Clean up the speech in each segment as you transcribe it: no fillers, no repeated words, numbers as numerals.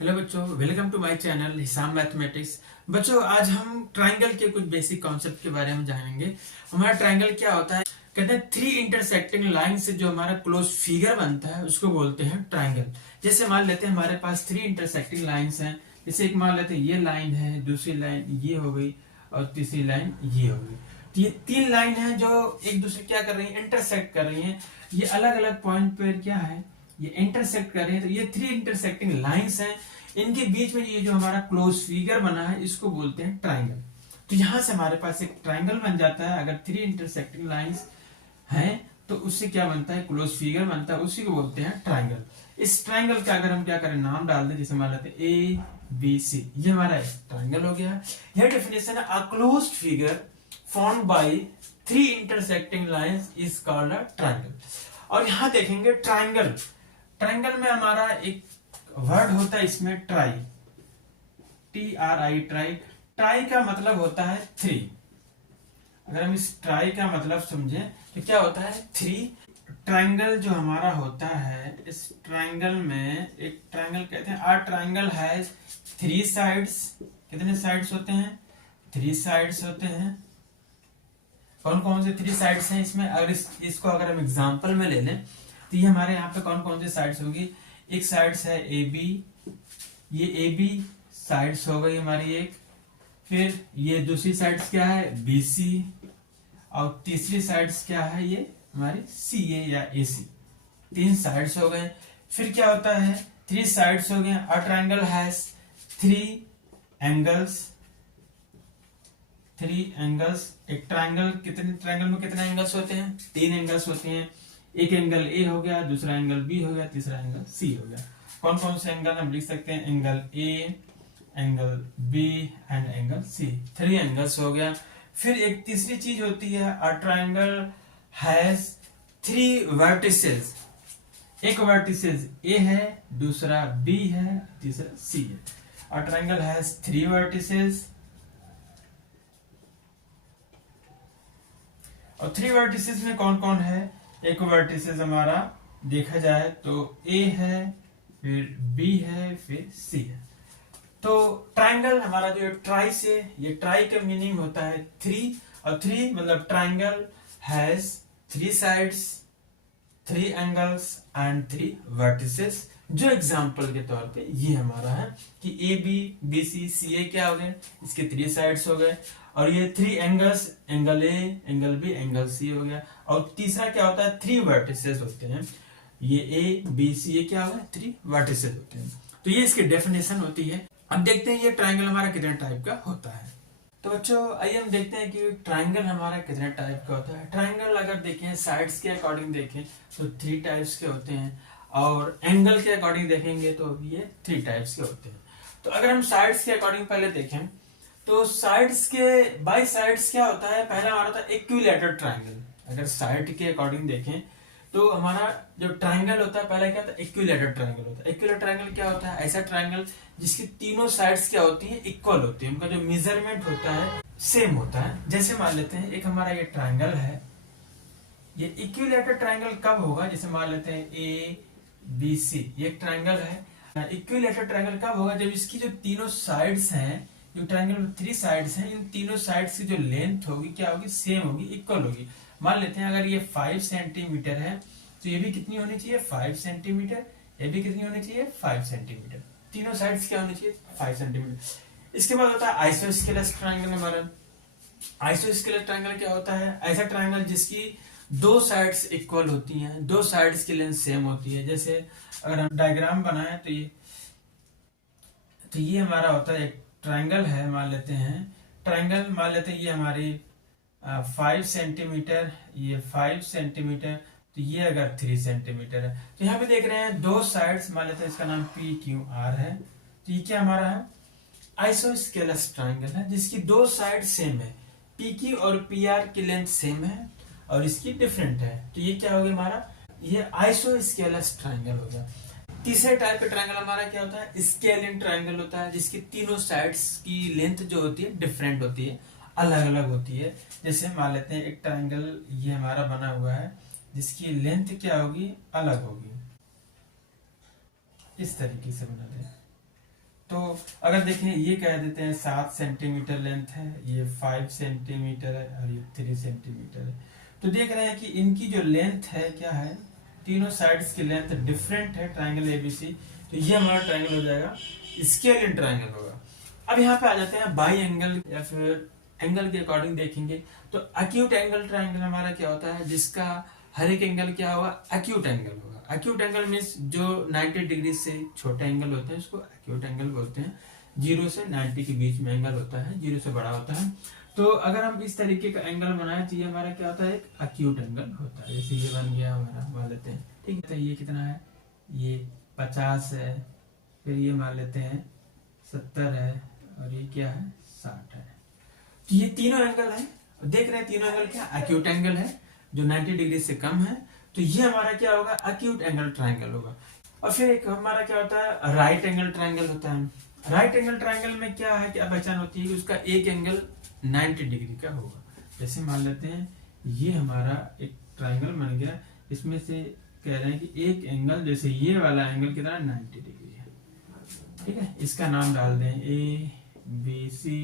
Hello बच्चों, welcome to my channel Hisam mathematics. बच्चों, आज हम ट्रायंगल के कुछ बेसिक कॉन्सेप्ट के बारे में जानेंगे। हमारा ट्रायंगल क्या होता है? कहते हैं थ्री इंटरसेक्टिंग लाइन से जो हमारा क्लोज फिगर बनता है उसको बोलते हैं ट्रायंगल। जैसे मान लेते हैं हमारे पास थ्री इंटरसेक्टिंग लाइंस हैं। जैसे एक मान लेते हैं ये लाइन है, दूसरी लाइन ये हो गई और तीसरी लाइन ये हो गई। तो ये तीन लाइन है जो एक दूसरे क्या कर रही है, इंटरसेक्ट कर रही है। ये अलग अलग पॉइंट पर क्या है, ये इंटरसेक्ट कर रहे हैं। तो ये थ्री इंटरसेक्टिंग लाइंस हैं, इनके बीच में ये जो हमारा क्लोज फिगर बना है इसको बोलते हैं ट्रायंगल। तो यहां से हमारे पास एक ट्रायंगल बन जाता है। अगर थ्री इंटरसेक्टिंग लाइंस हैं तो उससे क्या बनता है, क्लोज फिगर बनता है, उसी को बोलते हैं ट्रायंगल। इस ट्रायंगल का अगर हम क्या करें, नाम डाल दें, जैसे मान लेते हैं ए बी सी, ये हमारा ट्रायंगल हो गया। यह डेफिनेशन है, a closed figure formed by three intersecting lines is called a triangle. और यहां देखेंगे ट्रायंगल, ट्रायंगल में हमारा एक वर्ड होता है इसमें ट्राई, TRI, ट्राई। ट्राई का मतलब होता है थ्री। अगर हम इस ट्राई का मतलब समझें तो क्या होता है, थ्री। ट्रायंगल जो हमारा होता है, इस ट्रायंगल में एक ट्रायंगल कहते हैं, a triangle has three sides. कितने साइड्स होते हैं? थ्री साइड्स होते हैं। कौन कौन से थ्री साइड्स हैं इसमें? अगर इसको अगर हम एग्जांपल में ले लें तो ये हमारे यहाँ पे कौन कौन से साइड्स होगी। एक साइड्स है ए बी, ये ए बी साइड्स हो गई हमारी एक। फिर ये दूसरी साइड्स क्या है, बी सी। और तीसरी साइड्स क्या है, ये हमारी सी ए या ए सी। तीन साइड्स हो गए। फिर क्या होता है, थ्री साइड्स हो गए। अ triangle has three angles, three angles. एक ट्रायंगल, कितने ट्रायंगल में कितने एंगल्स होते हैं? तीन एंगल्स होते हैं। एक एंगल ए हो गया, दूसरा एंगल बी हो गया, तीसरा एंगल सी हो गया। कौन कौन से एंगल हम लिख सकते हैं? Angle A, angle B and angle C. Three angles हो गया। फिर एक तीसरी चीज होती है, a triangle has three vertices. एक वर्टिसेस ए है, दूसरा बी है, तीसरा सी है। A triangle has three vertices. और थ्री वर्टिसेस में कौन कौन है? एक वर्टिसेस हमारा देखा जाए तो ए है, फिर बी है, फिर सी है। तो ट्रायंगल हमारा जो ट्राई से, ये ट्राई का मीनिंग होता है थ्री। और थ्री मतलब triangle has three sides, three angles and three vertices. जो एग्जांपल के तौर पे ये हमारा है कि ए बी, बी सी, सी ए क्या हो गए, इसके थ्री साइड्स हो गए। और ये three angles, angle A, angle B, angle C हो गया। और तीसरा क्या होता है, थ्री वर्टिसेस होते हैं। ये ए बी सी, ये क्या होगा, थ्री वर्टिसेस होते हैं। तो ये इसकी डेफिनेशन होती है। अब देखते हैं ये ट्रायंगल हमारा कितने टाइप का होता है। तो बच्चों आइए हम देखते हैं कि ट्रायंगल हमारा कितने टाइप का होता है। ट्रायंगल अगर देखें साइड्स के अकॉर्डिंग देखें तो थ्री टाइप्स के होते हैं, और एंगल के अकॉर्डिंग देखेंगे तो ये थ्री टाइप्स के होते हैं। तो अगर हम साइड्स के अकॉर्डिंग पहले देखें तो साइड्स के, बाई साइड्स क्या होता है, पहला हमारा होता है इक्विलैटरल ट्रायंगल। अगर साइड के अकॉर्डिंग देखें तो हमारा जो ट्रायंगल होता है, पहला क्या होता है, इक्विलैटरल ट्रायंगल होता है। इक्विलैटरल ट्रायंगल क्या होता है, ऐसा ट्रायंगल जिसकी तीनों साइड्स क्या होती है, इक्वल होती है। उनका जो मेजरमेंट होता है सेम होता है। जैसे मान लेते हैं एक हमारा ये ट्रायंगल है, ये इक्विलैटरल ट्रायंगल कब होगा, जैसे मान लेते हैं ए बी सी, ये एक ट्रायंगल है। इक्विलैटरल ट्रायंगल कब होगा, जब इसकी जो तीनों साइड्स हैं, जो ट्रायंगल में थ्री साइड्स हैं, इन तीनों साइड्स की जो लेंथ होगी क्या होगी, सेम होगी, इक्वल होगी। मान लेते हैं अगर ये 5 सेंटीमीटर है तो ये भी कितनी होनी चाहिए, 5 सेंटीमीटर। ये भी कितनी होनी चाहिए, 5 सेंटीमीटर। तीनों साइड्स क्या होनी चाहिए, 5 सेंटीमीटर। इसके बाद होता है आइसोस्केलस ट्रायंगल हमारा। आइसोस्केलस ट्रायंगल क्या होता है, ऐसा ट्रायंगल जिसकी दो साइड्स इक्वल होती हैं, दो साइड्स की लेंथ सेम होती है। जैसे अगर हम डायग्राम बनाएं तो ये हमारा होता है एक ट्रायंगल है, मान लेते हैं ट्रायंगल, मान लेते हैं ये हमारी 5 सेंटीमीटर, ये 5 सेंटीमीटर, तो ये अगर 3 सेंटीमीटर है तो यहाँ पे देख रहे हैं दो साइड्स, मान लेते हैं इसका नाम पी क्यू आर है। तो ये क्या हमारा है, आइसोस्केलस ट्रायंगल है जिसकी दो साइड सेम है, पी क्यू और पी आर की लेंथ सेम है और इसकी डिफरेंट है। तो ये क्या हो गया हमारा, ये आइसोस्केलस ट्रायंगल हो गया। तीसरे टाइप का ट्रायंगल हमारा क्या होता है, स्केलिन ट्रायंगल होता है, जिसकी तीनों साइड्स की लेंथ जो होती है डिफरेंट होती है, अलग अलग होती है। जैसे मान लेते हैं एक ट्रायंगल ये हमारा बना हुआ है जिसकी लेंथ क्या होगी, अलग होगी। इस तरीके से बना दें। तो अगर देखें ये कह देते हैं 7 सेंटीमीटर लेंथ है, ये 5 सेंटीमीटर है और ये 3 सेंटीमीटर है। तो देख रहे हैं कि इनकी जो लेंथ है क्या है, तीनों साइड्स की लेंथ डिफरेंट है ट्राइंगल एबीसी। तो ये हमारा ट्राइंगल हो जाएगा, स्केलियन ट्राइंगल होगा। अब यहाँ पे आ जाते हैं बाई एंगल या फिर एंगल के अकॉर्डिंग देखेंगे। तो एक्यूट एंगल ट्राइंगल हमारा क्या होता है, जिसका हर एक एंगल क्या होगा, एक्यूट एंगल होगा। एक्यूट एंगल मीन्स जो 90 डिग्री से छोटे एंगल होते हैं उसको एक्यूट एंगल बोलते हैं। 0 से 90 के बीच में एंगल होता है, 0 से बड़ा होता है। तो अगर हम इस तरीके का एंगल बनाए तो ये हमारा क्या होता है, एक एक्यूट एंगल होता है। जैसे ये बन गया हमारा, मान लेते हैं ठीक है। तो ये कितना है, ये 50 है, फिर ये मान लेते हैं 70 है और ये क्या है 60 है। तो ये तीनों एंगल है, देख रहे हैं तीनों एंगल क्या एक्यूट एंगल है जो 90 डिग्री से कम है। तो ये हमारा क्या होगा, एक्यूट एंगल ट्राइंगल होगा। और फिर एक हमारा क्या होता है, राइट एंगल ट्राइंगल होता है। राइट एंगल ट्राइंगल में क्या है, क्या पहचान होती है कि उसका एक एंगल 90 डिग्री का होगा। जैसे मान लेते हैं ये हमारा एक ट्राइंगल बन गया, इसमें से कह रहे हैं कि एक एंगल, जैसे ये वाला एंगल कितना 90 डिग्री है, ठीक है। इसका नाम डाल दें ए बी सी,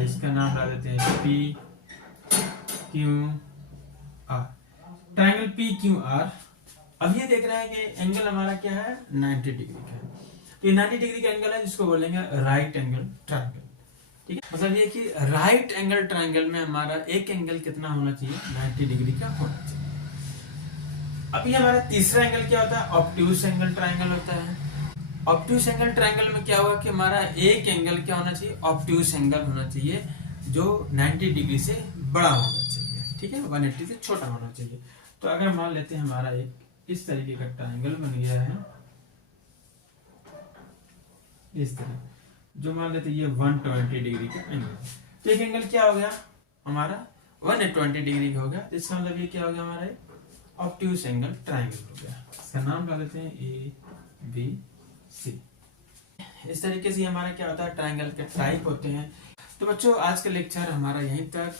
इसका नाम डाल देते हैं P Q R, triangle P Q R. अब ये देख रहे हैं कि एंगल हमारा क्या है 90 डिग्री का है। तो ये 90 डिग्री का एंगल है जिसको बोलेंगे राइट एंगल ट्राइंगल, ठीक है। मतलब ये कि राइट एंगल ट्राइंगल में हमारा एक एंगल कितना होना चाहिए, 90 डिग्री का होना चाहिए। अभी हमारा तीसरा एंगल क्या होता है, ऑब्ट्यूस एंगल ट्राइंगल होता है। ऑब्ट्यूस एंगल ट्राइंगल में क्या होगा कि हमारा एक एंगल क्या होना चाहिए, ऑब्ट्यूस एंगल होना चाहिए जो 90 डिग्री से बड़ा होना चाहिए, ठीक है, 180 से छोटा होना चाहिए। तो अगर मान लेते हैं हमारा एक इस तरीके का ट्राइंगल बन गया है, इस तरह, जो मान लेते हैं ये 120 डिग्री का एंगल। तो एक एंगल क्या हो गया हमारा 120 डिग्री का हो गया। इसका मतलब ये क्या हो गया, हमारा ऑब्ट्यूस एंगल ट्राइंगल हो गया। इसका नाम डाल देते हैं ए बी सी। इस तरीके से हमारा क्या होता है, ट्राइंगल के टाइप होते हैं। तो बच्चों आज का लेक्चर हमारा यहीं तक।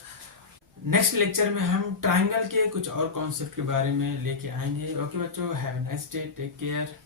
नेक्स्ट लेक्चर में हम ट्राइंगल के कुछ और कॉन्सेप्ट के बारे में लेके आएंगे। ओके बच्चों, have a nice day, take care.